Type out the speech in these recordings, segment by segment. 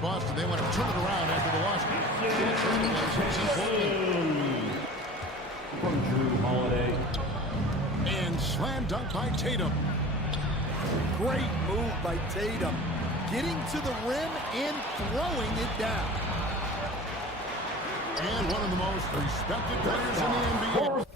Boston. They want to turn it around after the loss. From Drew Holiday. And slam dunk by Tatum. Great move by Tatum. Getting to the rim and throwing it down. And one of the most respected players in the NBA.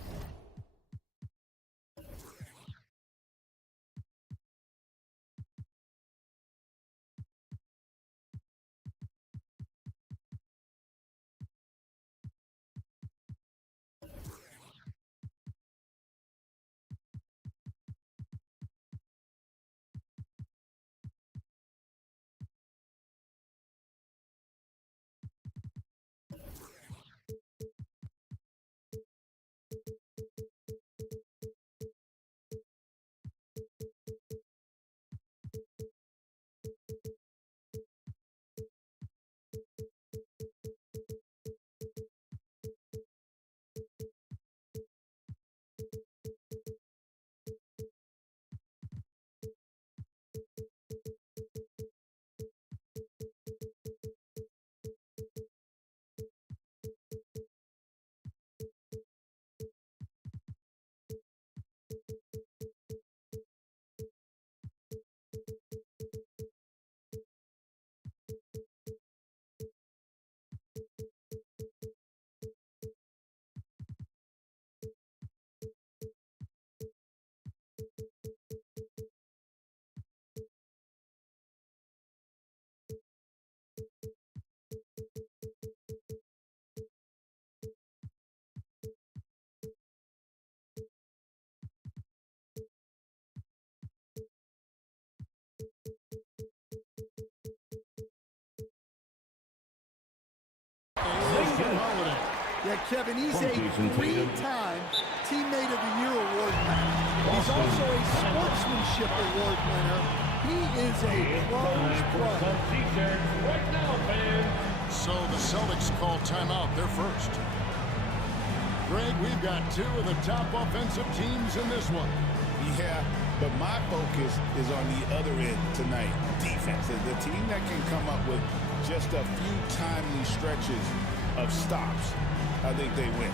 Yeah, Kevin, he's a three-time Teammate of the Year award winner. He's also a Sportsmanship Award winner. He is a pro's pro. Right now, fans. So the Celtics call timeout. They're first. Greg, we've got two of the top offensive teams in this one. Yeah, but my focus is on the other end tonight, defense. The team that can come up with just a few timely stretches of stops, I think they win.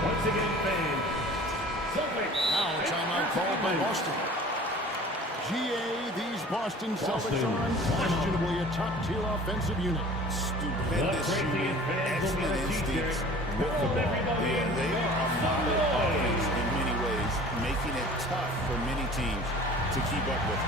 Once again, fans. Celtics. Now a timeout called by Boston. GA, these Boston Celtics are unquestionably a top-tier offensive unit. Stupendous shooting, excellent instincts with the ball. Yeah, they are a model offense in many ways, making it tough for many teams to keep up with.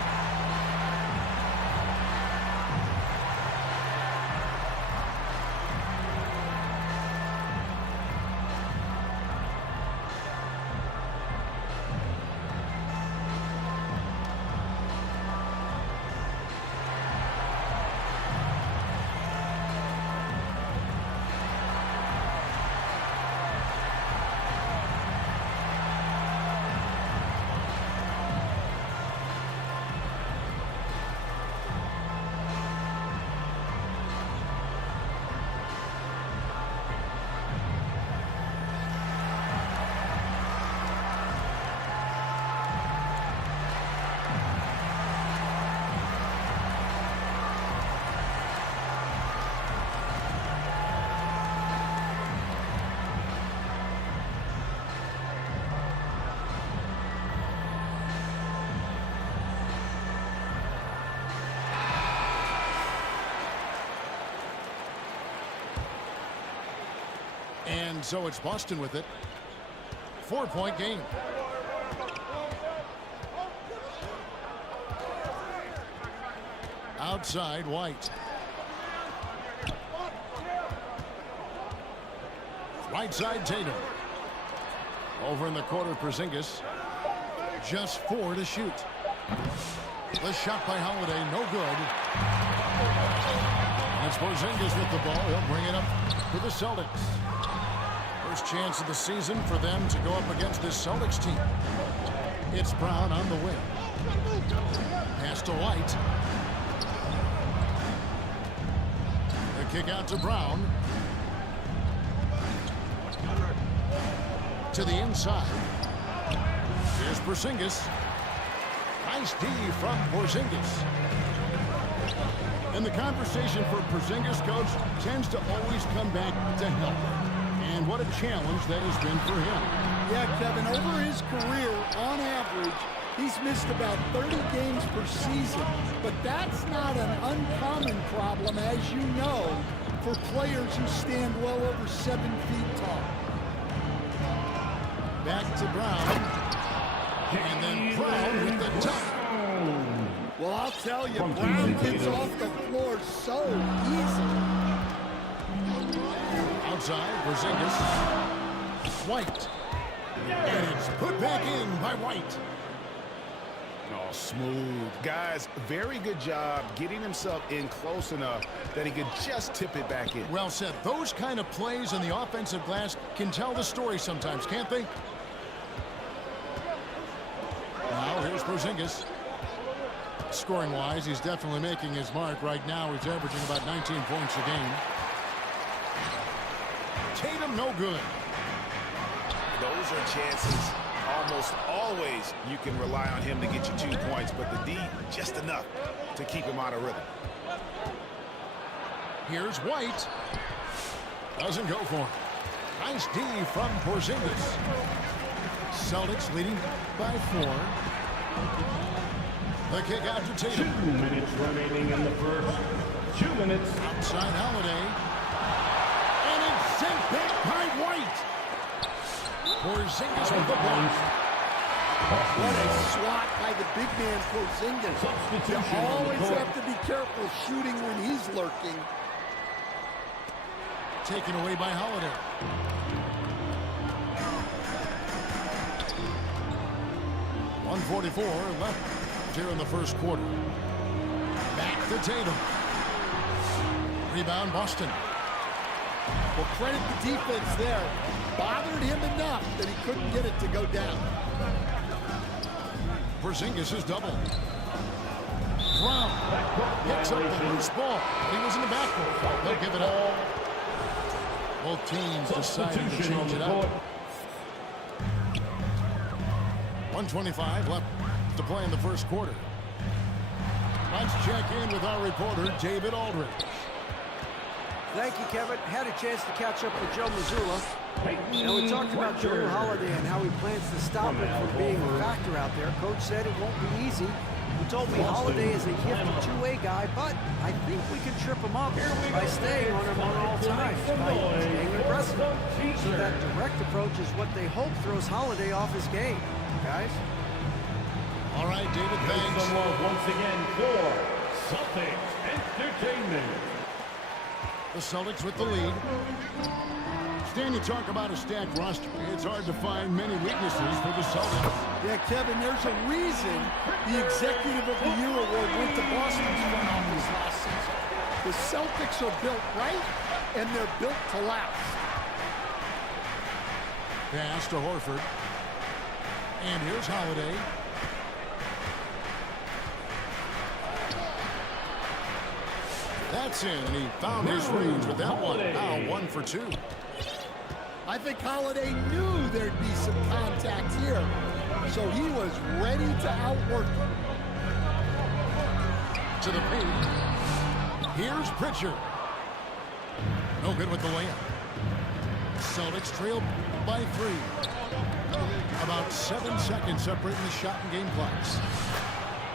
And so it's Boston with it. 4-point game. Outside, White. Right side, Tatum. Over in the corner, Porzingis. Just 4 to shoot. The shot by Holiday, no good. And it's Porzingis with the ball. He'll bring it up for the Celtics. First chance of the season for them to go up against this Celtics team. It's Brown on the wing. Pass to White. The kick out to Brown. To the inside. Here's Porzingis. Nice D from Porzingis. And the conversation for Porzingis, coach, tends to always come back to help. And what a challenge that has been for him. Yeah, Kevin, over his career, on average, he's missed about 30 games per season. But that's not an uncommon problem, as you know, for players who stand well over 7 feet tall. Back to Brown. And then Brown with the dunk. Well, I'll tell you, Brown gets off the floor so easy. Outside, Porzingis. White. And it's put back in by White. Oh, smooth. Guys, very good job getting himself in close enough that he could just tip it back in. Well said. Those kind of plays in the offensive glass can tell the story sometimes, can't they? Now here's Porzingis. Scoring-wise, he's definitely making his mark. Right now, he's averaging about 19 points a game. Tatum, no good. Those are chances. Almost always you can rely on him to get you 2 points, but the D, just enough to keep him out of rhythm. Here's White. Doesn't go for him. Nice D from Porzingis. Celtics leading by 4. The kick out to Tatum. 2 minutes remaining in the first. 2 minutes. Outside Holiday. And it's sent back by White. Porzingis with the block. What a swat by the big man Porzingis. You always have to be careful shooting when he's lurking. Taken away by Holiday. .144 left here in the first quarter. Back to Tatum. Rebound Boston. Well, credit the defense there. Bothered him enough that he couldn't get it to go down. Porzingis is double. Brown picks up the loose ball. He was in the backcourt. They'll give it up. Both teams decided to change it up. 1:25 left to play in the first quarter. Let's check in with our reporter, David Aldridge. Thank you, Kevin. Had a chance to catch up with Joe Mazzulla. Now, we talked about Jrue Holiday and how he plans to stop it from being a factor out there. Coach said it won't be easy. He told me Holiday is a gifted two-way guy, but I think we can trip him up by staying on him on all times, by staying aggressive. So that direct approach is what they hope throws Holiday off his game, guys. All right, David, Make thanks. some love once again for Celtics Entertainment. The Celtics with the lead. Stan, you talk about a stacked roster. It's hard to find many weaknesses for the Celtics. Yeah, Kevin, there's a reason the Executive of the Year award went to Boston's front office last season. The Celtics are built right, and they're built to last. Pass to Horford. And here's Holiday. That's in, and he found his range with that one. Now 1 for 2. I think Holiday knew there'd be some contact here, so he was ready to outwork him. To the paint. Here's Pritchard. No good with the layup. Celtics trail by 3. About 7 seconds separating the shot and game clocks.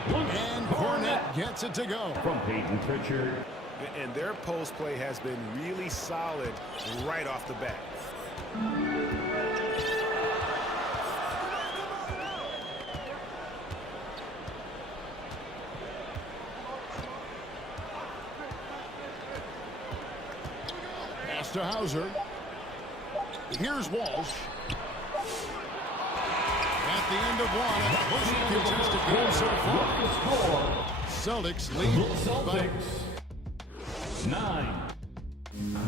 And Cornette gets it to go. From Peyton Pritchard. And their post play has been really solid right off the bat. Pass to Hauser. Here's Walsh. At the end of one, a closely contested game so far. Celtics lead The Celtics 9.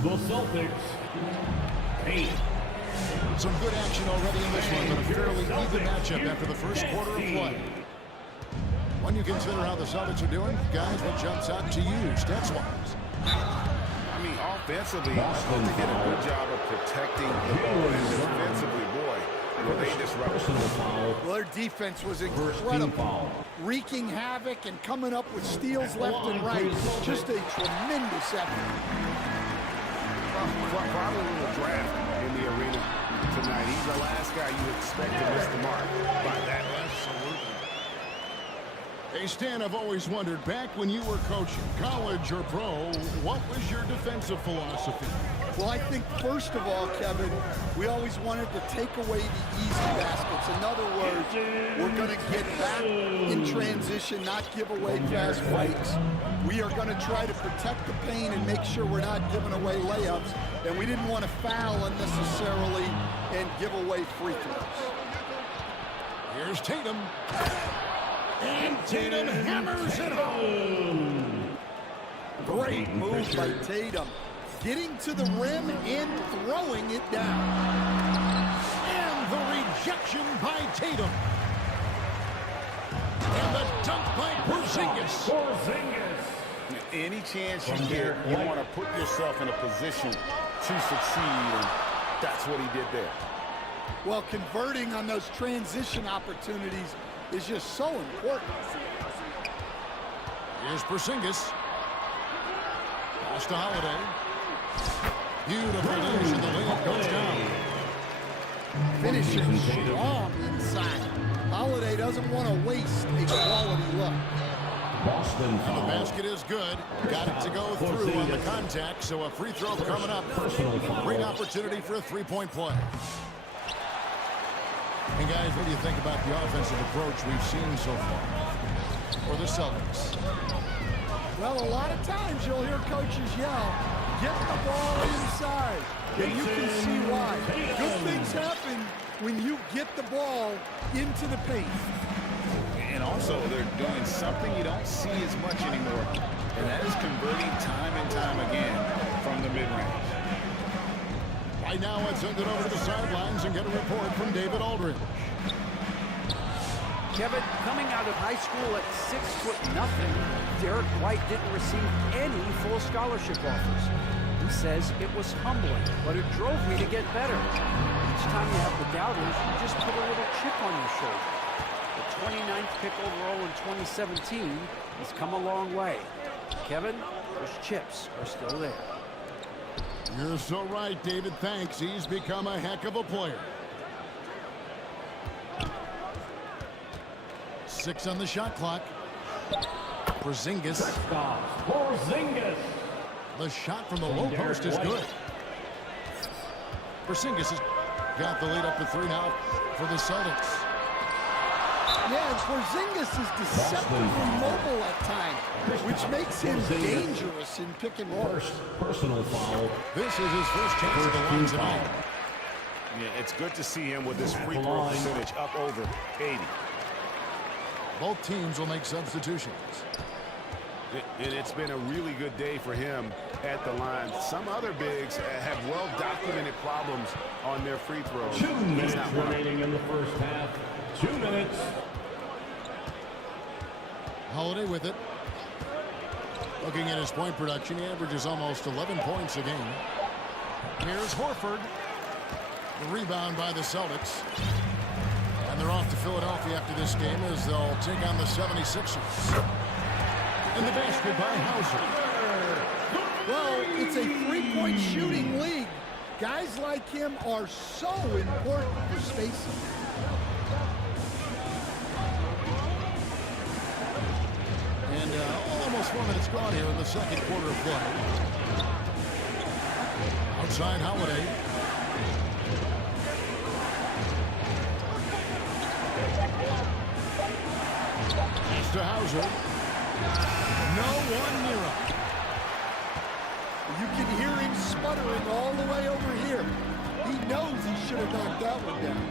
The Celtics 8. Some good action already in this one, but a fairly even matchup after the first quarter of play. When you consider how the Celtics are doing, guys, what jumps out to you, stats-wise? I mean, offensively, they did a good job of protecting the ball, and defensively, boy, were they disruptive. Well, their defense was incredible, wreaking havoc and coming up with steals left and right. Just a tremendous effort. Probably a little draft in the arena tonight. He's the last guy you expect to miss the mark by that. Absolutely. Hey, Stan, I've always wondered, back when you were coaching, college or pro, what was your defensive philosophy? Well, I think first of all, Kevin, we always wanted to take away the easy baskets. In other words, we're going to get back in transition, not give away fast breaks. We are going to try to protect the paint and make sure we're not giving away layups. And we didn't want to foul unnecessarily and give away free throws. Here's Tatum. And Tatum hammers it home. Great move by Tatum. Getting to the rim and throwing it down. And the rejection by Tatum. And the dunk by Porzingis. Any chance you get, you want to put yourself in a position to succeed, and that's what he did there. Well, converting on those transition opportunities is just so important. Here's Porzingis. Pass to Holiday. Beautiful finish, and the layup goes down. Finishing strong inside. Holiday doesn't want to waste a quality look. The basket is good. Got it to go through on the contact, so a free throw coming up. Great opportunity for a three-point play. And guys, what do you think about the offensive approach we've seen so far for the Celtics? Well, a lot of times you'll hear coaches yell, get the ball inside. And you can see why. Good things happen when you get the ball into the paint. And also, they're doing something you don't see as much anymore, and that is converting time and time again from the mid-range. Right now, let's send it over to the sidelines and get a report from David Aldridge. Kevin, coming out of high school at 6'0", Derek White didn't receive any full scholarship offers. He says it was humbling, but it drove me to get better. Each time you have the doubters, you just put a little chip on your shoulder. The 29th pick overall in 2017 has come a long way. Kevin, those chips are still there. You're so right, David. Thanks. He's become a heck of a player. 6 on the shot clock. Porzingis. The shot from the low post is good. Porzingis has got the lead up to 3 now for the Celtics. Yeah, and Porzingis is deceptively mobile at times, which makes him dangerous in pick and roll. Personal foul. This is his first chance at the line tonight. Yeah, it's good to see him with this free throw percentage up over 80. Both teams will make substitutions. And it's been a really good day for him at the line. Some other bigs have well-documented problems on their free throws. 2 minutes remaining in the first half. 2 minutes. Holiday with it. Looking at his point production, he averages almost 11 points a game. Here's Horford. The rebound by the Celtics. And they're off to Philadelphia after this game as they'll take on the 76ers. And the basket by Hauser. Well, it's a three-point shooting league. Guys like him are so important for spacing. And almost 4 minutes gone here in the second quarter of play. Outside Holiday. to Hauser. No one near him. You can hear him sputtering all the way over here. He knows he should have knocked that one down.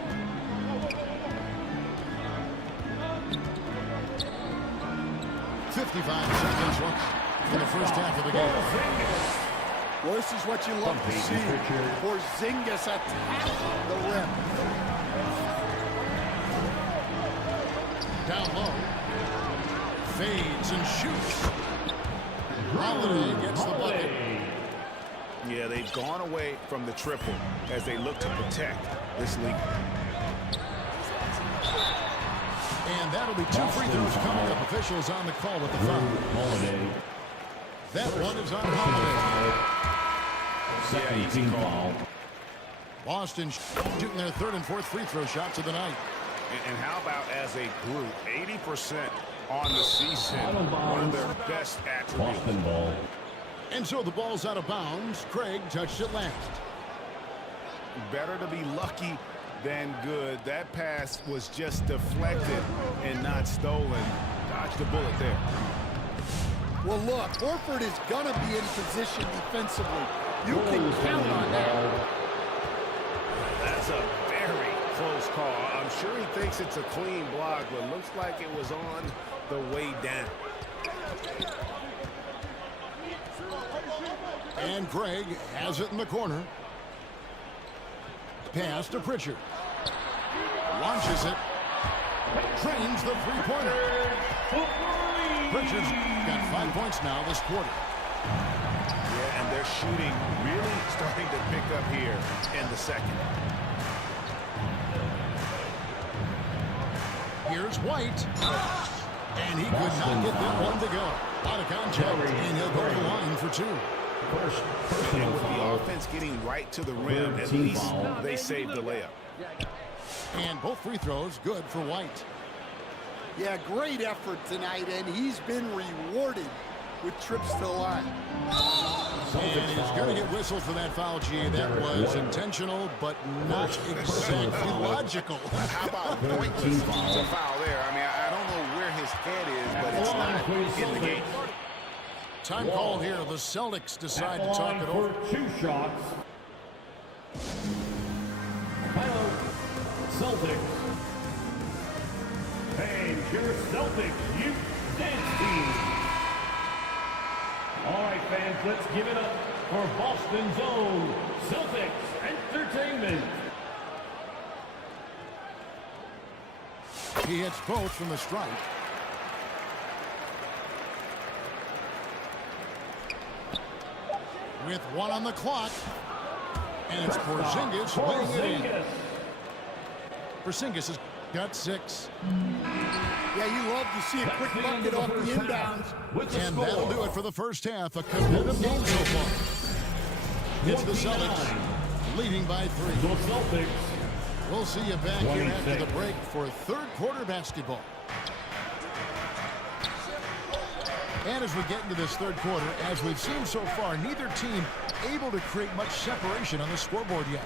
.55 seconds left in the first half of the game. Well, this is what you love to see. Porzingis attack the rim. Down low. Fades and shoots. Holiday gets the bucket. Yeah, they've gone away from the triple as they look to protect this lead. And that'll be 2 free throws coming up. Officials on the call with the foul. That one is on Holiday. Second team foul. Boston shooting their 3rd and 4th free throw shots of the night. And how about as a group, 80% on the season, one of their best attributes. Boston ball. And so the ball's out of bounds. Craig touched it last. Better to be lucky than good. That pass was just deflected and not stolen. Dodged the bullet there. Well, look, Horford is going to be in position defensively. You can count on that. That's a very close call. I'm sure he thinks it's a clean block, but looks like it was on the way down. And Craig has it in the corner. Pass to Pritchard. Launches it. Trains the three-pointer. Pritchard's got 5 points now this quarter. Yeah, and their shooting really starting to pick up here in the second. Here's White. And he could not get that one to go. Out of contact, and he'll go to the line for 2. And with the offense getting right to the rim, at least they saved the layup. And both free throws good for White. Yeah, great effort tonight, and he's been rewarded with trips to the line. And he's going to get whistled for that foul, G. That was intentional, but not exactly logical. How about pointless to foul there? I mean, I don't know where his head is, but it's not in the game. Time call here. The Celtics decide to talk it over. 2 shots. Hello, Celtics. And your Celtics Youth Dance Team. All right, fans, let's give it up for Boston's own Celtics Entertainment. He hits both from the strike. With 1 on the clock. And it's Porzingis laying it in. Porzingis has got 6. Yeah, you love to see a quick bucket off the inbounds. And that'll do it for the first half. A competitive game so far. It's the Celtics leading by 3. The Celtics. We'll see you back here after the break for 3rd quarter basketball. And as we get into this 3rd quarter, as we've seen so far, neither team able to create much separation on the scoreboard yet.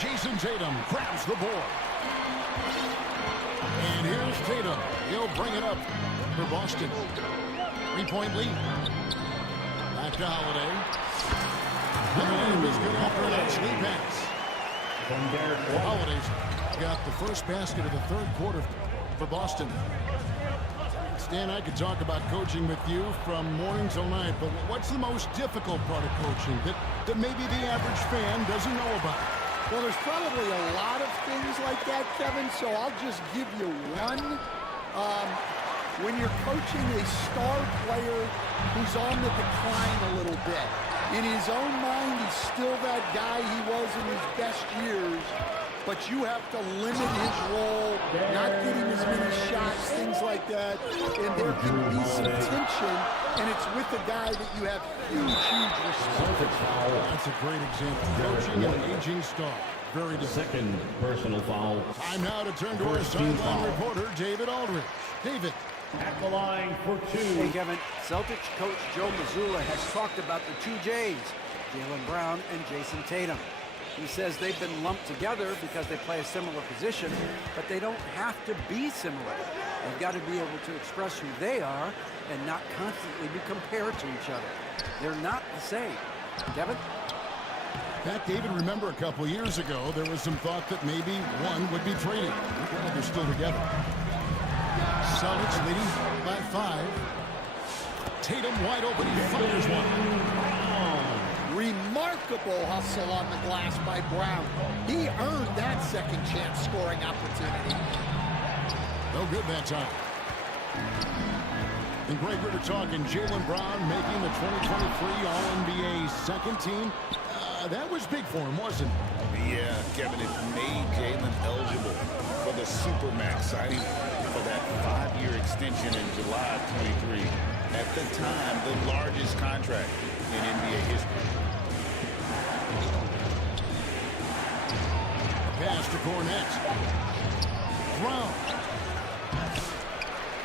Jason Tatum grabs the board. And here's Tatum. He'll bring it up for Boston. 3-point lead. Back to Holiday. And is good after an out-sleep pass. Holiday's got the first basket of the 3rd quarter for Boston. Stan, I could talk about coaching with you from morning till night, but what's the most difficult part of coaching that maybe the average fan doesn't know about? Well, there's probably a lot of things like that, Kevin, so I'll just give you one. When you're coaching a star player who's on the decline a little bit, in his own mind, he's still that guy he was in his best years, but you have to limit his role, not getting as many shots, things like that, and there can be some tension, and it's with a guy that you have huge respect. That's a great example. Coaching an aging star. Very different. Second personal foul. Time now to turn to our sideline reporter, David Aldridge. David. At the line for 2. Hey, Kevin, Celtics coach Joe Mazzulla has talked about the 2 J's. Jaylen Brown and Jason Tatum. He says they've been lumped together because they play a similar position, but they don't have to be similar. They've got to be able to express who they are and not constantly be compared to each other. They're not the same. Kevin? Pat, David, remember a couple years ago, there was some thought that maybe one would be traded. Well, they're still together. Celtics leading by 5. Tatum wide open. He fires one. Remarkable hustle on the glass by Brown. He earned that second chance scoring opportunity. No good that time. And Greg Ritter talking Jaylen Brown making the 2023 All-NBA second team. That was big for him, wasn't it? Yeah, Kevin, it made Jaylen eligible for the Supermax signing for that 5-year extension in July of 23. At the time, the largest contract in NBA history. Pass to Cornette. Brown.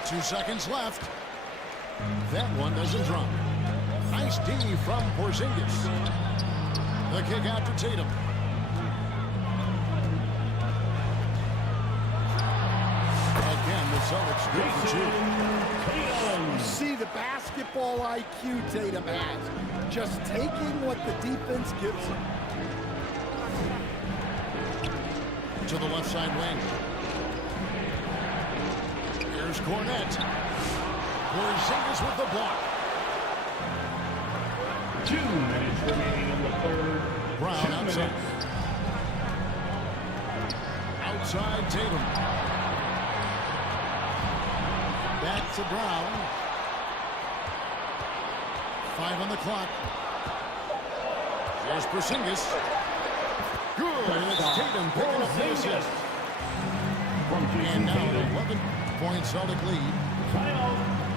2 seconds left. That one doesn't drop. Nice D from Porzingis. The kick out to Tatum. Again, the Celtics good for 2. You see the basketball IQ Tatum has. Just taking what the defense gives him. To the left side wing. Here's Cornette. Porzingis with the block. 2 minutes remaining in the third. Brown 2 outside. minutes. Outside Tatum. Back to Brown. 5 on the clock. There's Porzingis. Good. And it's Tatum picking up the assist. And now an 11-point Celtic lead.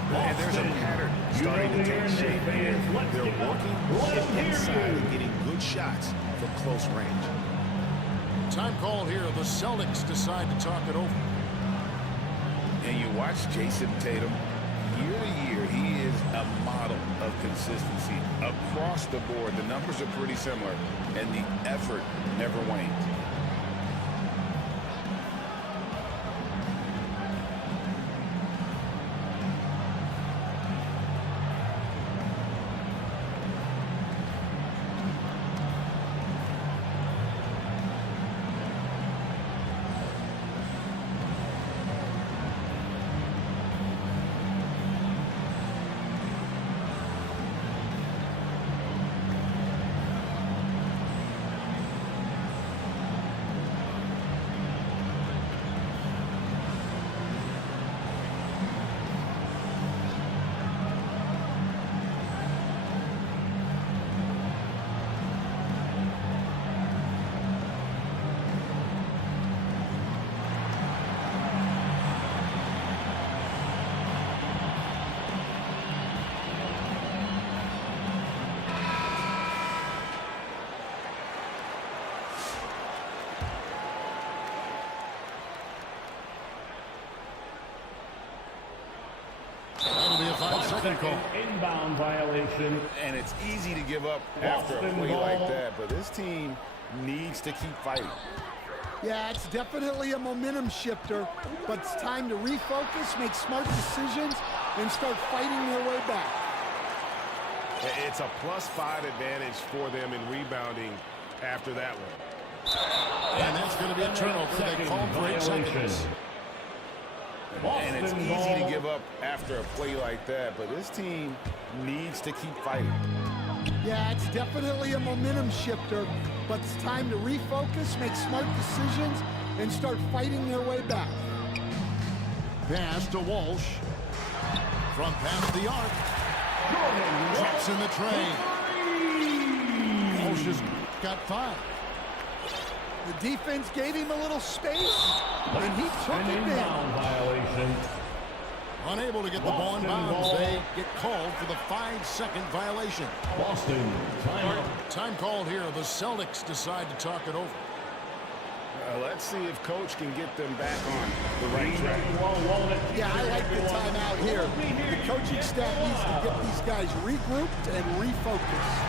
And there's a pattern starting to take shape here. They're working inside and getting good shots from close range. Time called here. The Celtics decide to talk it over. And you watch Jason Tatum, year to year, he is a model of consistency. Across the board, the numbers are pretty similar, and the effort never wanes. That'll be a 5-second call. Inbound violation. And it's easy to give up after a play like that, but this team needs to keep fighting. Yeah, it's definitely a momentum shifter, but it's time to refocus, make smart decisions, and start fighting their way back. It's a +5 advantage for them in rebounding after that one. And that's going to be a turnover. They call for 8 seconds. And it's easy to give up after a play like that, but this team needs to keep fighting. Yeah, it's definitely a momentum shifter, but it's time to refocus, make smart decisions, and start fighting their way back. Pass to Walsh. From past the arc. Drops in the train. Walsh has got 5. The defense gave him a little space, and he took it in. Violation. Unable to get the ball in bounds. They get called for the 5-second violation. Boston, timeout. Time called here. The Celtics decide to talk it over. Let's see if Coach can get them back on the right track. Yeah, I like the timeout here. The coaching staff needs to get these guys regrouped and refocused.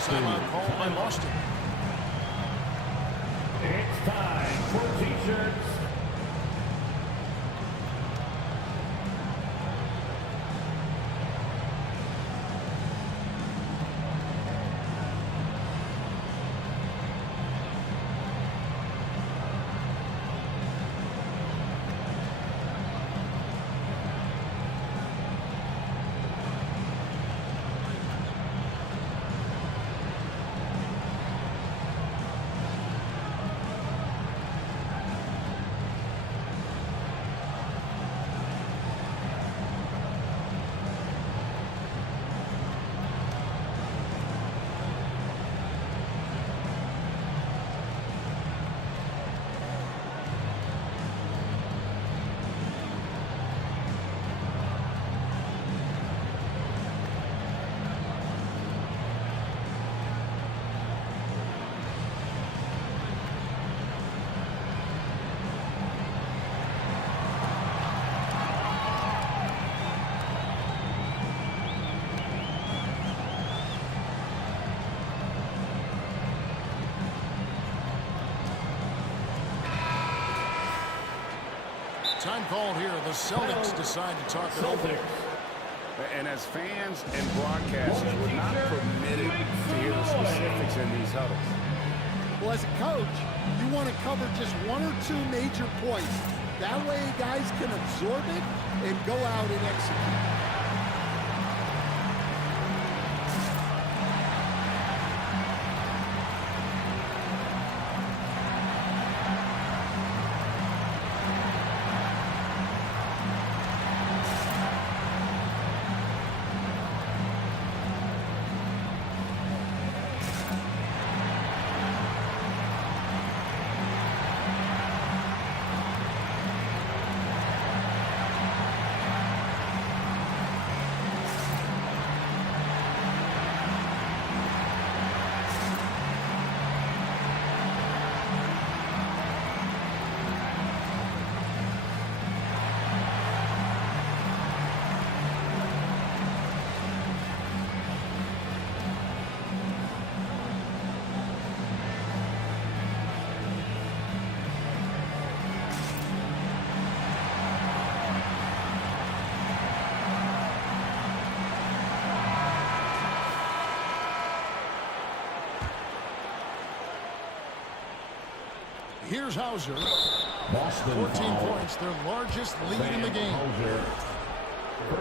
Boston. Timeout called by Boston. It's time for T-shirts. Time called here. The Celtics decide to talk it over. And as fans and broadcasters, we're not permitted to hear the specifics in these huddles. Well, as a coach, you want to cover just one or two major points. That way guys can absorb it and go out and execute. Here's Hauser. Boston 14 foul. points, their largest lead in the game. Hauser.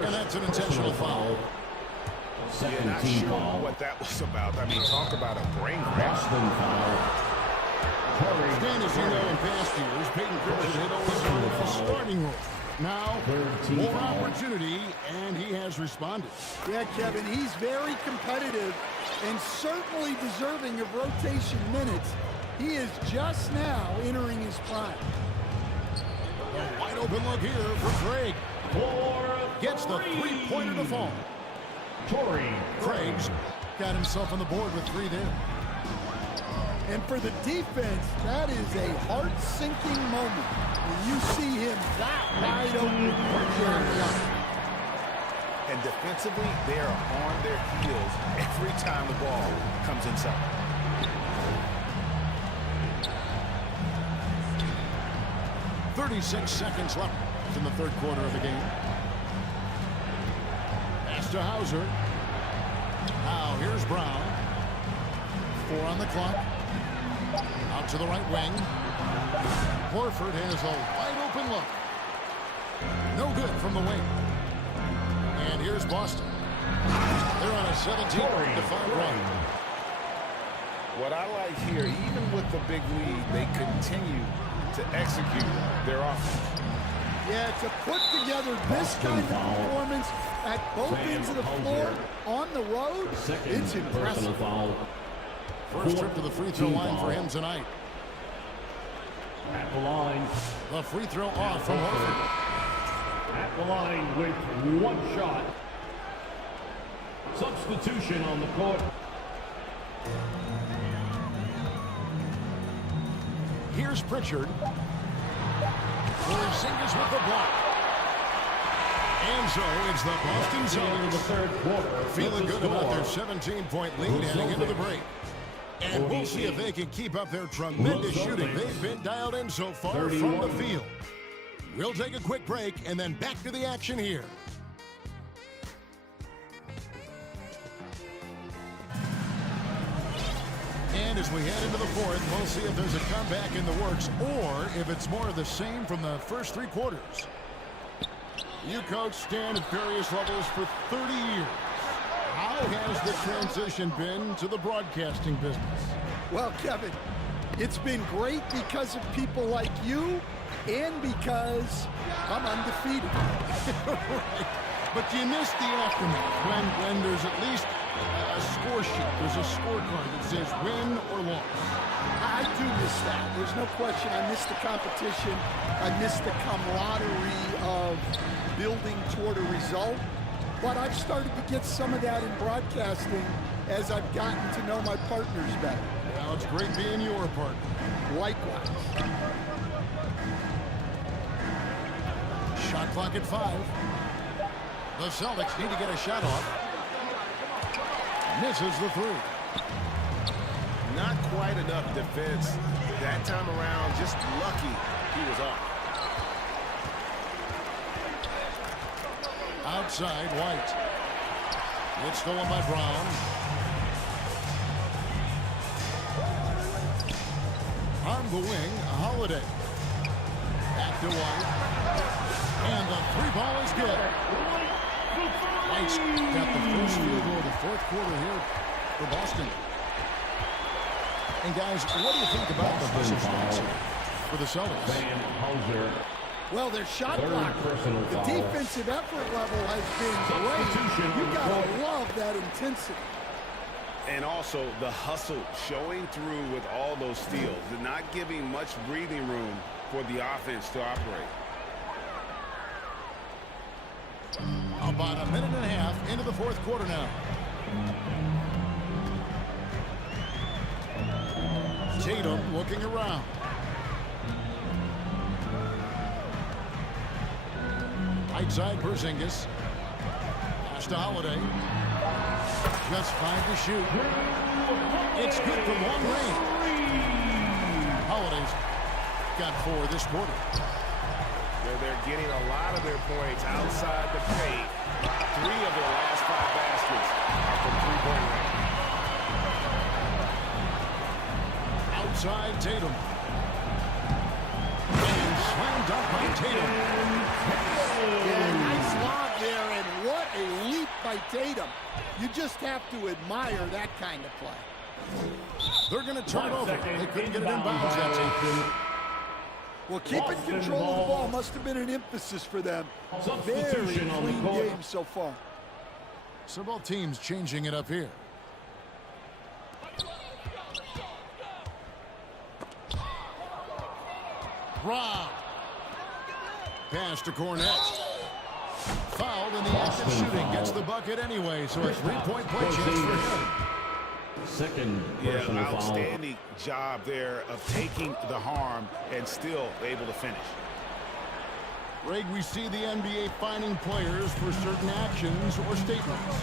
And that's an intentional foul. Yeah, Second not team sure foul. what that was about. I mean, talk about a brain crash. Boston foul. Dan, as you know, in past years, Peyton Pritchard had always wanted a starting role. Now, more opportunity, and he has responded. Yeah, Kevin, he's very competitive and certainly deserving of rotation minutes. He is just now entering his prime. A wide open look here for Craig. Gets the three-pointer to fall. Craig's got himself on the board with three there. And for the defense, that is a heart-sinking moment when you see him that wide open for Jeremy Allen. And defensively, they are on their heels every time the ball comes inside. 36 seconds left in the third quarter of the game. Pass to Hauser. Now here's Brown. 4 on the clock. Out to the right wing. Horford has a wide open look. No good from the wing. And here's Boston. They're on a 17-5 run. What I like here, even with the big lead, they continue to execute their offense. Yeah, to put together this kind of performance at both ends of the floor on the road, it's impressive. First trip to the free throw line for him tonight. At the line. The free throw off from Horford. At the line with one shot. Substitution on the court. Here's Pritchard. Porzingis with the block. And so it's the Boston In the Celtics third quarter, feeling with good the about their score, 17-point lead heading into the break. And we'll see if they can keep up their tremendous shooting they've been dialed in so far from the field. We'll take a quick break and then back to the action here. And as we head into the fourth, we'll see if there's a comeback in the works or if it's more of the same from the first three quarters. You coach Stan at various levels for 30 years. How has the transition been to the broadcasting business? Well, Kevin, it's been great because of people like you and because I'm undefeated. Right. But you miss the aftermath when there's at least a score sheet. There's a scorecard that says win or loss. I do miss that. There's no question. I miss the competition. I miss the camaraderie of building toward a result. But I've started to get some of that in broadcasting as I've gotten to know my partners better. Well, it's great being your partner. Likewise. Shot clock at 5. The Celtics need to get a shot off. Misses the three. Not quite enough defense that time around. Just lucky he was off. Outside, White. It's stolen by Brown. On the wing, Holiday. Back to White. And the three ball is good. White's got the first field goal of the fourth quarter here for Boston. And guys, what do you think about the hustle shots for the Celtics? Well, their shot blocker, the defensive effort level has been great. You gotta love that intensity. And also the hustle showing through with all those steals and not giving much breathing room for the offense to operate. About a minute and a half into the fourth quarter now. Tatum looking around. Right side, Porzingis. Pass to Holiday. Just 5 to shoot. It's good from long range. Holiday's got 4 this quarter. They're getting a lot of their points outside the paint. 3 of their last 5 baskets are from three-point range. Outside Tatum. And slam dunk by Tatum. Yeah, nice lob there, and what a leap by Tatum. You just have to admire that kind of play. They're going to turn it over. They couldn't get it in bounds that time. Well, keeping control of the ball must have been an emphasis for them. Very clean game so far. So both teams changing it up here. Rob. Pass to Cornette. Fouled in the act of shooting. Gets the bucket anyway, so a three-point play chance for him. Second personal foul. Outstanding job there of taking the harm and still able to finish. Greg, we see the NBA fining players for certain actions or statements.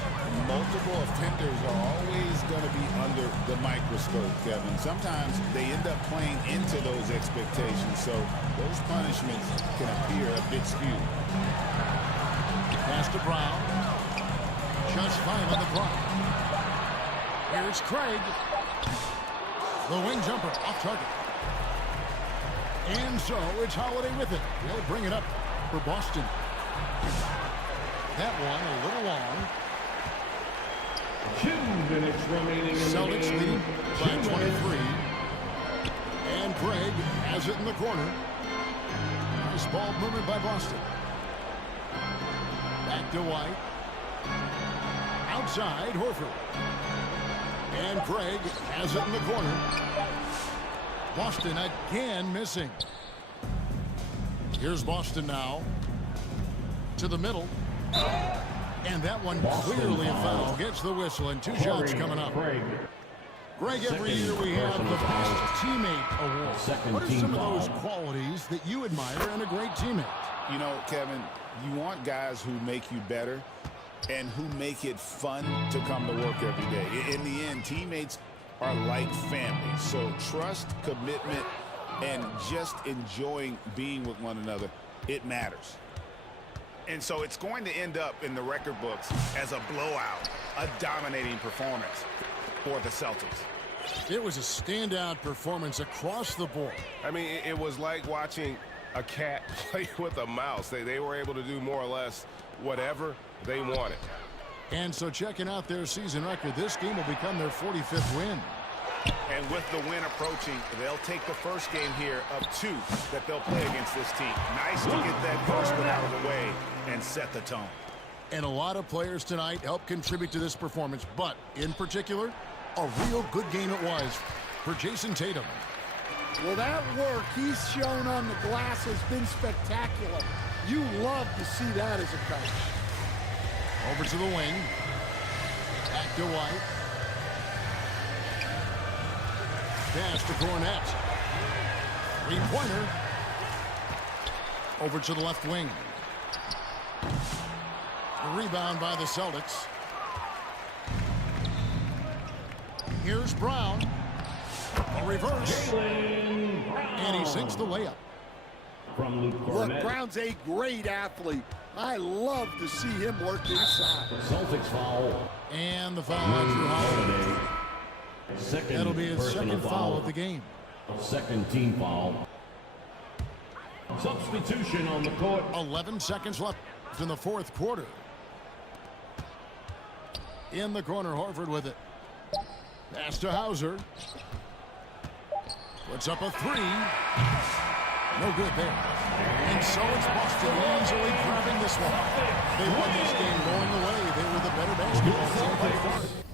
Multiple offenders are always going to be under the microscope, Kevin. Sometimes they end up playing into those expectations, so those punishments can appear a bit skewed. Pass to Brown. Just 5 on the clock. Here's Craig. The wing jumper off target. And so it's Holiday with it. They'll bring it up for Boston. That one a little long. 2 minutes remaining in the Celtics game. lead by 23. And Craig has it in the corner. Nice ball movement by Boston. Back to White. Outside, Horford. And Craig has it in the corner. Boston again missing. Here's Boston now. To the middle. And that one clearly a foul. Gets the whistle and 2 shots coming up. Greg, every year we have the best teammate award. What are some of those qualities that you admire in a great teammate? You know, Kevin, you want guys who make you better and who make it fun to come to work every day. In the end, teammates are like family. So trust, commitment, and just enjoying being with one another, it matters. And so it's going to end up in the record books as a blowout, a dominating performance for the Celtics. It was a standout performance across the board. I mean, it was like watching a cat play with a mouse. They were able to do more or less whatever they wanted. And so checking out their season record, this game will become their 45th win. And with the win approaching, they'll take the first game here of 2 that they'll play against this team. Nice to get that first one out of the way and set the tone. And a lot of players tonight helped contribute to this performance, but in particular, a real good game it was for Jason Tatum. Well, that work he's shown on the glass has been spectacular. You love to see that as a coach. Over to the wing. Back to White. Pass to Cornette. Three-pointer. Over to the left wing. The rebound by the Celtics. Here's Brown. A reverse. And he sinks the layup. Look, Brown's a great athlete. I love to see him work inside. Celtics foul. And the foul on Drew Holiday. That'll be his second foul of the game. Second team foul. Substitution on the court. 11 seconds left in the fourth quarter. In the corner, Horford with it. Pass to Hauser. Puts up a 3. No good there. And so it's Boston easily grabbing this one. They won this game going away. They were the better basketball team.